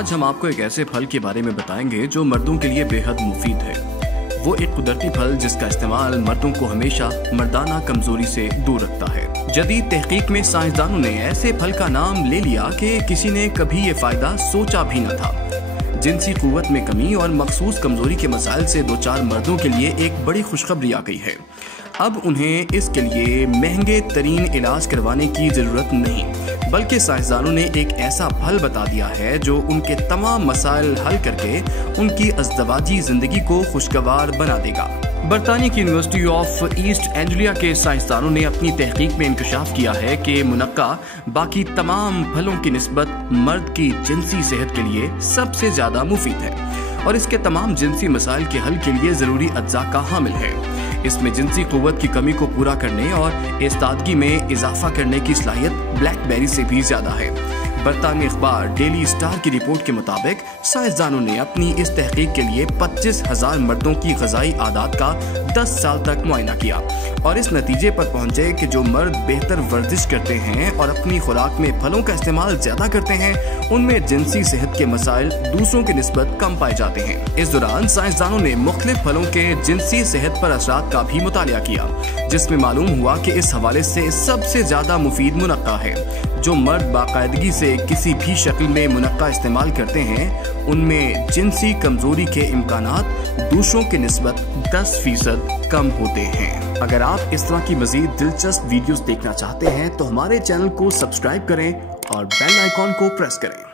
आज हम आपको एक ऐसे फल के बारे में बताएंगे जो मर्दों के लिए बेहद मुफीद है। वो एक कुदरती फल जिसका इस्तेमाल मर्दों को हमेशा मर्दाना कमजोरी से दूर रखता है। जदीद तहकीक में साइंसदानों ने ऐसे फल का नाम ले लिया कि किसी ने कभी ये फायदा सोचा भी न था। जिनसी कुव्वत में कमी और मखसूस कमजोरी के मसाइल से दो चार मर्दों के लिए एक बड़ी खुशखबरी आ गई है। अब उन्हें इसके लिए महंगे तरीन इलाज करवाने की जरूरत नहीं, बल्कि साइंसदानों ने एक ऐसा फल बता दिया है जो उनके तमाम मसाइल हल करके उनकी अज़दवाजी जिंदगी को खुशगवार बना देगा। बरतानिया की यूनिवर्सिटी ऑफ ईस्ट एंग्लिया के साइंसदानों ने अपनी तहकीक में इंकशाफ किया है कि मुनक्का बाकी तमाम फलों की निस्बत मर्द की जिनसी सेहत के लिए सबसे ज्यादा मुफीद है और इसके तमाम जिनसी मसाइल के हल के लिए जरूरी अज्जा का हामिल है। इसमें जिनसी कुव्वत की कमी को पूरा करने और इस्तादगी में इजाफा करने की सलाहियत ब्लैकबेरी से भी ज्यादा है। बरतानिया अखबार डेली स्टार की रिपोर्ट के मुताबिक साइंसदानों ने अपनी इस तहकीक के लिए 25,000 मर्दों की ग़िज़ाई आदात का 10 साल तक मुआयना किया और इस नतीजे पर पहुंचे कि जो मर्द बेहतर वर्जिश करते हैं और अपनी खुराक में फलों का इस्तेमाल ज्यादा करते हैं, उनमें जिनसी सेहत के मसाइल दूसरों की निस्बत कम पाए जाते हैं। इस दौरान साइंसदानों ने मुख्तलिफ फलों के जिनसी सेहत पर असरात का भी मुतालिया किया, जिसमें मालूम हुआ कि इस हवाले से सबसे ज्यादा मुफीद मुनक्का है। जो मर्द बाकायदगी से किसी भी शक्ल में मुनक्का इस्तेमाल करते हैं, उनमें जिनसी कमजोरी के इम्कानात दूसरों की निस्बत 10% कम होते हैं। अगर आप इस तरह की मजीद दिलचस्प वीडियोस देखना चाहते हैं तो हमारे चैनल को सब्सक्राइब करें और बेल आइकॉन को प्रेस करें।